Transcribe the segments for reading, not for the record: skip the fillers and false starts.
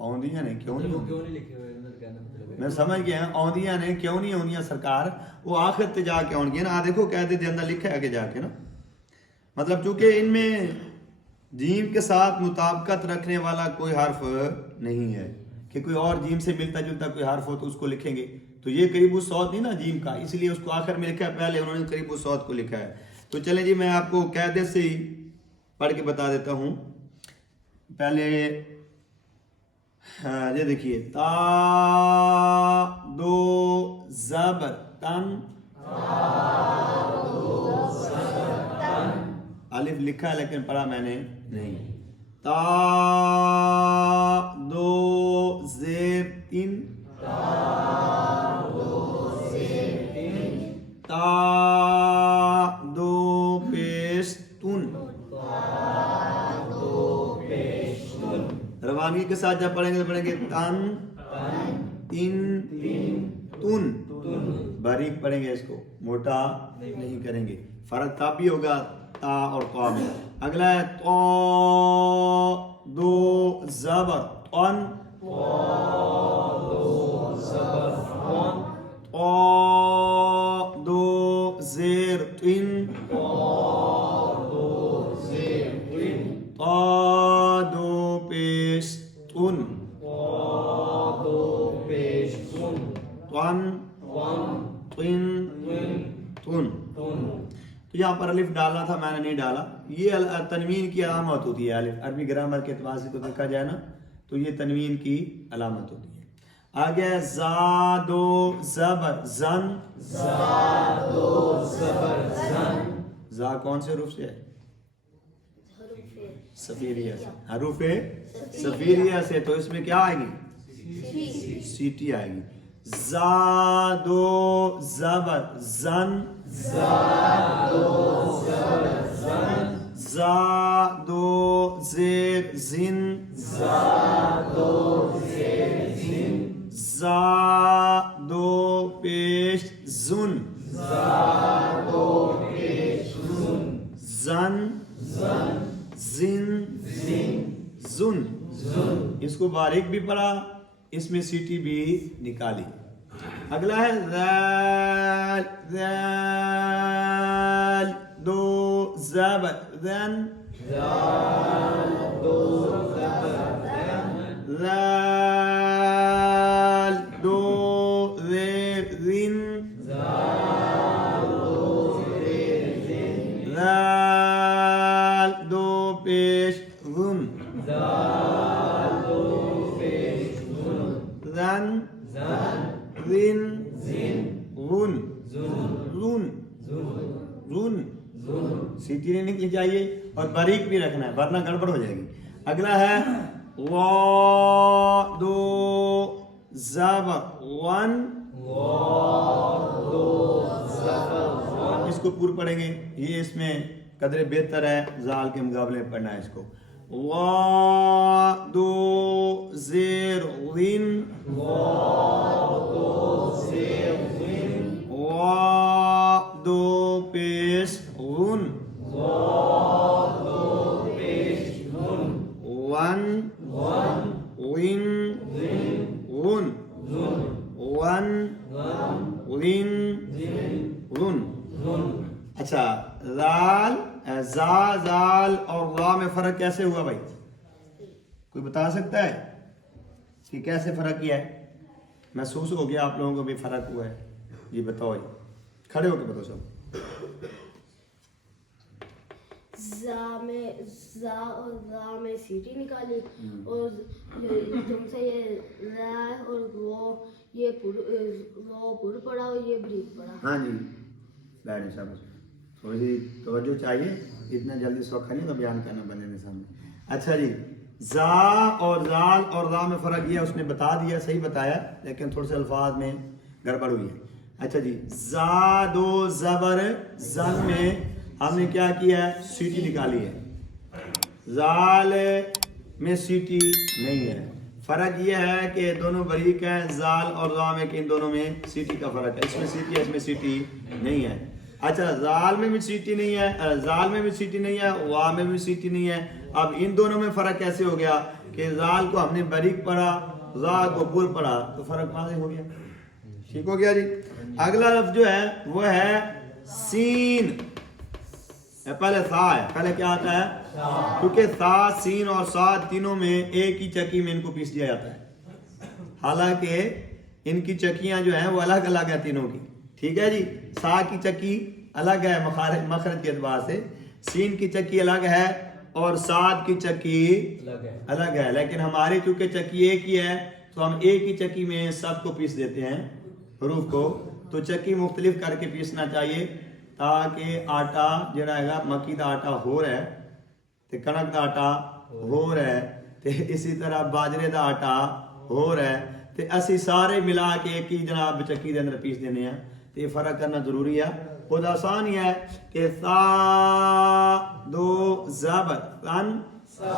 آوندیاں نے کیوں نہیں کیوں نہیں لکھے ہوئے انہوں نے کہنا مطلب ہے میں سمجھ گیا آوندیاں نے کیوں نہیں آوندیاں سرکار وہ آخر تے جا کے آن گیا نا دیکھو قاعدے دے اندر لکھا ہے آگے جا کے نا مطلب چونکہ ان میں جیم کے ساتھ مطابقت رکھنے والا کوئی حرف نہیں ہے کہ کوئی اور جیم سے ملتا جلتا کوئی حرف ہو تو اس کو لکھیں گے تو یہ قریب الصوت نہیں نا جیم کا اس لیے اس کو آخر میں لکھا ہے پہلے انہوں نے قریب الصوت کو لکھا ہے تو چلیں جی میں آپ کو قاعدے سے ہی پڑھ کے بتا دیتا ہوں پہلے یہ دیکھیے تا دو زبر تن الف لکھا ہے لیکن پڑھا میں نے نہیں تا دو زیر تین تا دو پیش تن روانگی کے ساتھ جب پڑھیں گے تو پڑھیں گے تن تین تن باریک پڑھیں گے اس کو موٹا نہیں کریں گے فرق تب بھی ہوگا تا اور قا میں اگلا ہے تو دو زبر تن تو دو زیر تن تا دو پیش تن تن تن تن تو یہاں پر الف ڈالنا تھا میں نے نہیں ڈالا یہ تنوین کی علامت ہوتی ہے الف عربی گرامر کے اعتبار سے تو دیکھا جائے نا تو یہ تنوین کی علامت ہوتی ہے آگے زاد و زبر زن زا کون سے حروف سے ہے صفیریہ سے حروف صفیریہ سے تو اس میں کیا آئے گی سیٹی آئے گی زاد و زبر زن زاد و زیر زن زاد و پیش زن زن زن زن اس کو باریک بھی پڑھا اس میں سیٹی بھی نکالی اگلا ہے ذال ذال دو زبر ذن ذال دو زیر ذن ذال دو پیش ذن ذن ذن غن ذن ذن سیٹی نہیں نکلی چاہیے اور باریک بھی رکھنا ہے ورنہ گڑبڑ ہو جائے گی اگلا ہے وا دو زبر ون اس کو پور پڑھیں گے یہ اس میں قدر بہتر ہے زال کے مقابلے میں پڑھنا ہے اس کو وا دو زیر ون وا دو پیش غن ون ون غن ون ون غن اچھا زال زا زال اور را میں فرق کیسے ہوا بھائی کوئی بتا سکتا ہے کہ کیسے فرق کیا ہے محسوس ہو گیا آپ لوگوں کو بھی فرق ہوا ہے جی بتاؤ جی کھڑے ہو کے بتاؤ سب زا اور را میں سیٹی نکالی اور تم سے یہ را اور وہ یہ پر پڑا اور یہ بریک پڑا ہاں جی بیٹھے صاحب تھوڑی سی توجہ چاہیے اتنا جلدی سوکھا نہیں تو بیان کرنا بندے کے سامنے اچھا جی زا اور زال اور را میں فرق یہ اس نے بتا دیا صحیح بتایا لیکن تھوڑے سے الفاظ میں گڑبڑ ہوئی ہے اچھا جی زاد و زبر زن میں ہم نے کیا کیا ہے سیٹی نکالی ہے زال میں سیٹی نہیں ہے فرق یہ ہے کہ دونوں باریک ہیں زال اور را میں کہ ان دونوں میں سیٹی کا فرق ہے اس میں سیٹی ہے اس میں سیٹی نہیں ہے اچھا زال میں بھی سیٹی نہیں ہے زال میں بھی سیٹی نہیں ہے وا میں بھی سیٹی نہیں ہے اب ان دونوں میں فرق کیسے ہو گیا کہ زال کو ہم نے باریک پڑھا زا کو پر پڑھا تو فرق واضح ہو گیا. ٹھیک ہو گیا جی. اگلا لفظ جو ہے وہ ہے سین. پہلے سا ہے, پہلے کیا آتا ہے, کیونکہ سا سین اور صاد تینوں میں ایک ہی چکی میں ان کو پیس دیا جاتا ہے, حالانکہ ان کی چکیاں جو ہیں وہ الگ الگ ہیں تینوں کی. ٹھیک ہے جی. سا کی چکی الگ ہے مخرج کے اعتبار سے, سین کی چکی الگ ہے اور صاد کی چکی الگ ہے, لیکن ہماری چونکہ چکی ایک ہی ہے تو ہم ایک ہی چکی میں سب کو پیس دیتے ہیں حروف کو. تو چکی مختلف کر کے پیسنا چاہیے تاکہ آٹا جڑا ہے مکی دا آٹا ہو رہا ہے تے کنک دا آٹا ہو رہا ہے تے اسی طرح باجرے دا آٹا ہو رہا ہے تے اسی سارے ملا کے ایک ہی جناب چکی دے اندر پیس دینے ہیں. تے فرق کرنا ضروری ہے. خود آسان ہی ہے کہ سا دو زبر تن, سا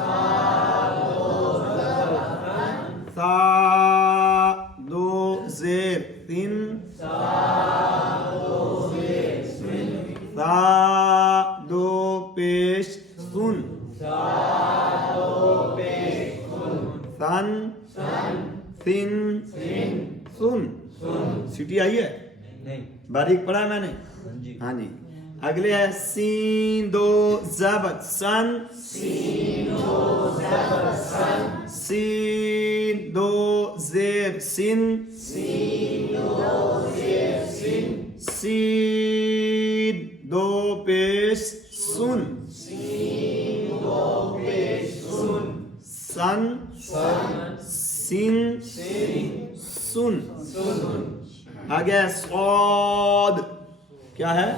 دو زیر تن, سا دو پیش سن, سن سن سن. سیٹی آئی ہے, باریک پڑھا ہے میں نے. ہاں جی. اگلے ہے سین دو زبر سن, سین دو زیر سن, سین دو پیش سن, سن سن سن. آگے صاد, کیا ہے,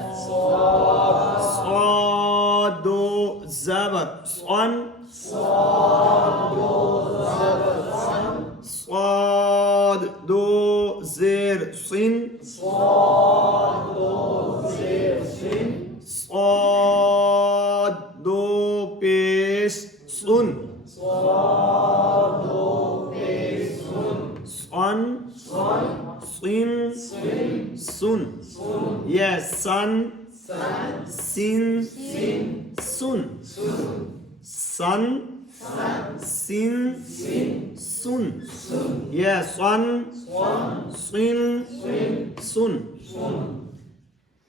صاد دو زبر سن, صاد دو زیر سن, صاد دو پیش سن, سن سن سن. یہ سن سن سن, سن سن سن. یہ سن سن سن.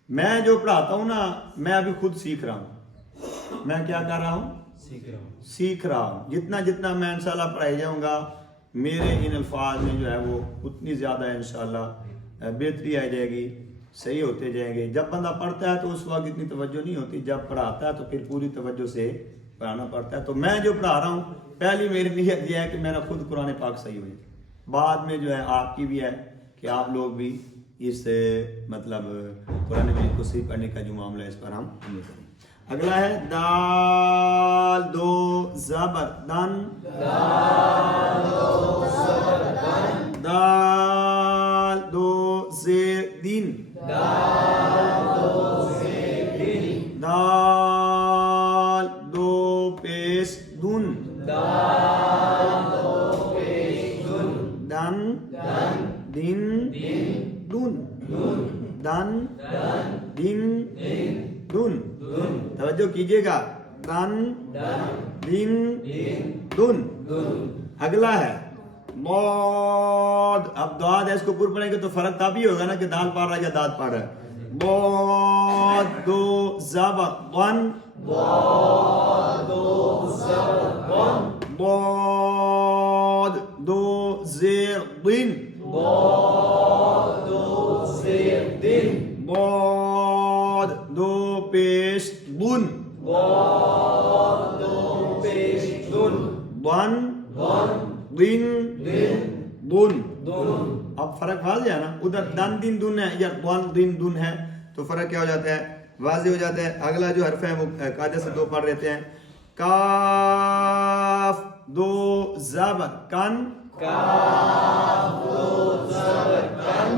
میں جو پڑھاتا ہوں نا, میں ابھی خود سیکھ رہا ہوں. میں کیا کر رہا ہوں, سیکھ رہا ہوں. جتنا جتنا میں انشاءاللہ پڑھائی جاؤں گا میرے ان الفاظ میں جو ہے وہ اتنی زیادہ انشاءاللہ بہتری آ جائے گی, صحیح ہوتے جائیں گے. جب بندہ پڑھتا ہے تو اس وقت اتنی توجہ نہیں ہوتی, جب پڑھاتا ہے تو پھر پوری توجہ سے پڑھانا پڑتا ہے. تو میں جو پڑھا رہا ہوں پہلی میری نیت یہ ہے کہ میرا خود قرآن پاک صحیح ہو جائے, بعد میں جو ہے آپ کی بھی ہے کہ آپ لوگ بھی اس مطلب قرآن مجید کو صحیح پڑھنے کا جو معاملہ ہے اس پر ہم عمل کریں. اگلا ہے دال دو زبر دن, دال دو زیر دین, دال دو پیش دن, دن دن دن, دن دن دن. توجہ کیجئے گا, دن دن دن. اگلا ہے ضاد. اب ضاد ہے, اس کو پر پڑھیں گے تو فرق تب ہی ہوگا نا کہ دال پڑھ رہا ہے یا داد پڑھ رہا ہے. ضاد دو زبر ضن, ضاد دو زیر ضن, ضاد دو پیش ضن, ضن دن ضن. اب فرق واضح ہے نا, ادھر دن دن دن ہے یا ضن دن دن ہے تو فرق کیا ہو جاتا ہے, واضح ہو جاتا ہے. اگلا جو حرف ہے وہ قاعدے سے دو پڑھ رہتے ہیں. کاف دو زبر کن, کاف دو زیر کن,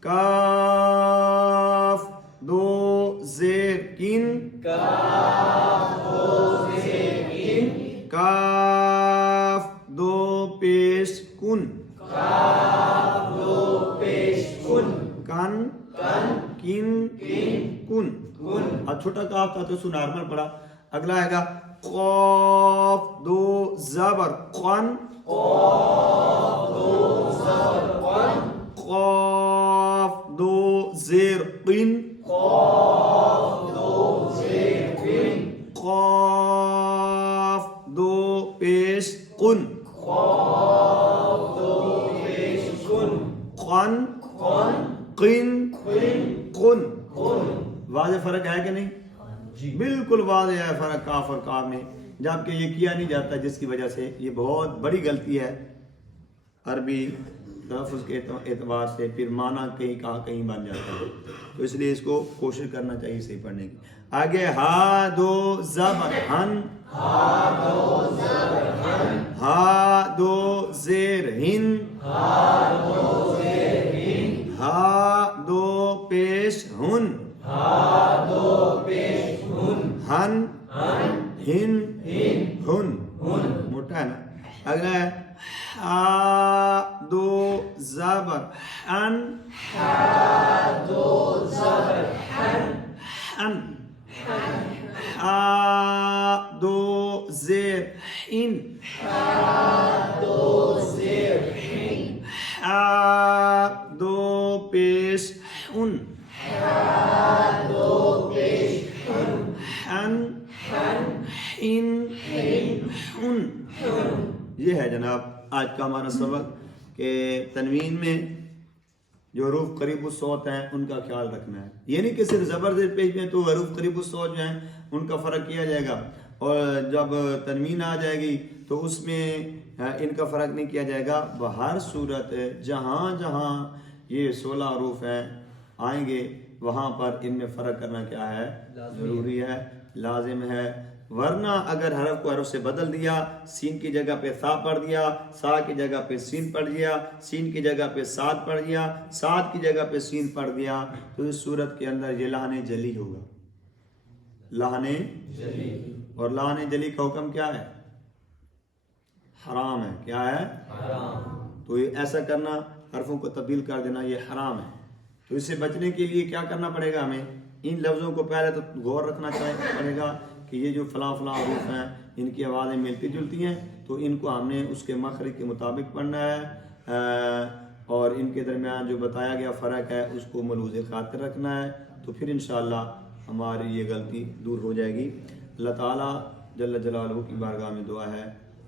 کاف دو پیش کن, کن کن کن. اب چھوٹا کاف تھا تو اس کو نارمل پڑھا. اگلا آئے گا قاف دو زبر قن قاف دو زیر قن قاف دو پیش قن قن قن قن واضح فرق ہے کہ نہیں؟ بالکل واضح ہے فرق کاف اور کاف میں، جبکہ یہ کیا نہیں جاتا، جس کی وجہ سے یہ بہت بڑی غلطی ہے عربی تلفظ کے اعتبار سے، پھر معنی کہیں کہاں کہیں بن جاتا ہے، تو اس لیے اس کو کوشش کرنا چاہیے صحیح پڑھنے کی۔ آگے ہا دو زبر ہن، ہا دو زیر ہن، ہا دو پیش ہن، ہن ہن ہن، موٹا ہے نا۔ اگلا ہے ہا دو زبر ہن، ہن، ہا دو زیر ہن، ہا دو پیش ہن، ہن ہن ہن۔ یہ ہے جناب آج کا ہمارا سبق کہ تنوین میں جو حروف قریب الصوت ہیں ان کا خیال رکھنا ہے، یہ نہیں کہ صرف زبر زیر پیش میں تو حروف قریب الصوت جو ہیں ان کا فرق کیا جائے گا، اور جب تنوین آ جائے گی تو اس میں ان کا فرق نہیں کیا جائے گا۔ بہر صورت جہاں جہاں یہ 16 حروف ہیں آئیں گے وہاں پر ان میں فرق کرنا کیا ہے؟ ضروری ہے، لازم ہے، ورنہ اگر حرف کو حرف سے بدل دیا، سین کی جگہ پہ سا پڑھ دیا، سا کی جگہ پہ سین پڑھ دیا، سین کی جگہ پہ سات پڑھ دیا، سات کی جگہ پہ سین پڑھ دیا، تو اس صورت کے اندر یہ لحن جلی ہوگا، لحن جلی، اور لحن جلی کا حکم کیا ہے؟ حرام ہے۔ کیا ہے؟ حرام۔ تو یہ ایسا کرنا، حرفوں کو تبدیل کر دینا، یہ حرام ہے۔ تو اس سے بچنے کے لیے کیا کرنا پڑے گا ہمیں؟ ان لفظوں کو پہلے تو غور رکھنا پڑے گا کہ یہ جو فلاں فلاں حروف ہیں ان کی آوازیں ملتی جلتی ہیں، تو ان کو ہم نے اس کے مخرج کے مطابق پڑھنا ہے، اور ان کے درمیان جو بتایا گیا فرق ہے اس کو ملحوظ خاطر رکھنا ہے، تو پھر انشاءاللہ ہماری یہ غلطی دور ہو جائے گی۔ اللہ تعالیٰ جل جلالہ کی بارگاہ میں دعا ہے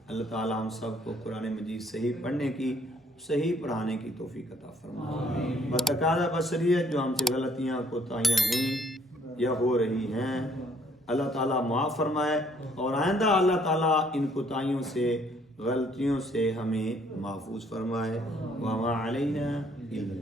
اللہ تعالیٰ ہم سب کو قرآن مجید صحیح پڑھنے کی، صحیح پڑھانے کی توفیق عطا فرمائے۔ بتقاضا بشریت جو ہم سے غلطیاں کوتاہیاں ہوئیں یا ہو رہی ہیں اللہ تعالیٰ معاف فرمائے، اور آئندہ اللہ تعالیٰ ان کوتاہیوں سے غلطیوں سے ہمیں محفوظ فرمائے۔ وما علینا الا